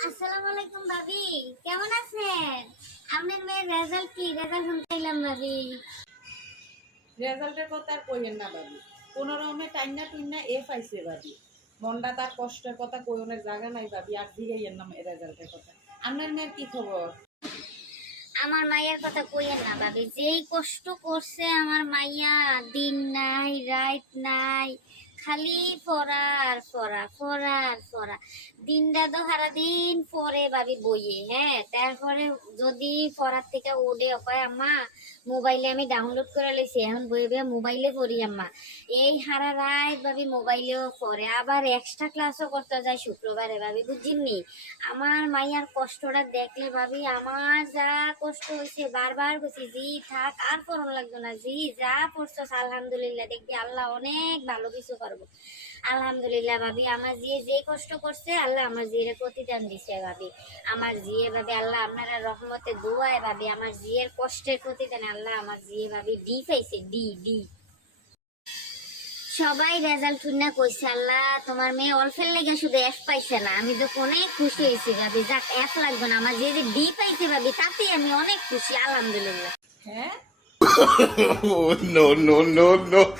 আসসালামু আলাইকুম ভাবি কেমন আছেন? আপনার মেয়ের রেজাল্ট কি? রেজাল্ট শুনতে এলাম ভাবি। রেজাল্টের কথা আর কইেন না বাবি কোনো রকমে টাইনা টুইনা এ পাইছে বাবি মনটা তার কষ্টের কথা কইনের জায়গা নাই বাবি আর এ রেজাল্টের কথা। আপনার মেয়ের কি খবর? আমার মাইয়ার কথা কইেন না ভাবি। যেই কষ্ট করছে আমার মাইয়া দিন নাই রাত নাই খালি পড়া আর পড়া পড়া পড়া দিনটা তো সারাদিন পরে ভাবি বইয়ে হ্যাঁ? তারপরে যদি পড়ার থেকে ওডে অপায় আম্মা, মোবাইলে আমি ডাউনলোড করে লইছি, এখন বই বই মোবাইলে পড়ি, আম্মা। এই হারা রাত ভাবি মোবাইলেও পড়ে। আবার এক্সট্রা ক্লাসও করতে যায় শুক্রবারে ভাবি বুঝিনি আমার মাইয়ার কষ্টটা দেখলে ভাবি আমার যা কষ্ট হয়েছে বারবার বলছি জি, থাক, আর পড়ন লাগতো না, জি, যা পড়ছো আলহামদুলিল্লাহ, দেখবি আল্লাহ অনেক ভালো কিছু করব আলহামদুলিল্লাহ ভাবি, আমার জিয়ে যে কষ্ট করছে, আল্লাহ আমার জিয়ের প্রতিদান দিছে ভাবি। আমার জিয়ে ভাবি, আল্লাহ আপনারা রহমতে দোয়ায় ভাবি, আমার জিয়ের কষ্টের প্রতিদান আল্লাহ আমার জিয়ে ভাবি ডি পাইছে, ডি ডি। সবাই রেজাল্ট শুনে কইছে, আল্লাহ তোমার মেয়ে অল্পের লেগে শুধু এফ পাইছে না। আমি তো অনেক খুশি হয়েছি ভাবি, যাক এফ লাগবে না। আমার যে ডি পাইছে ভাবি, তাতেই আমি অনেক খুশি, আলহামদুলিল্লাহ। হ্যাঁ? Oh, no, no, no, no.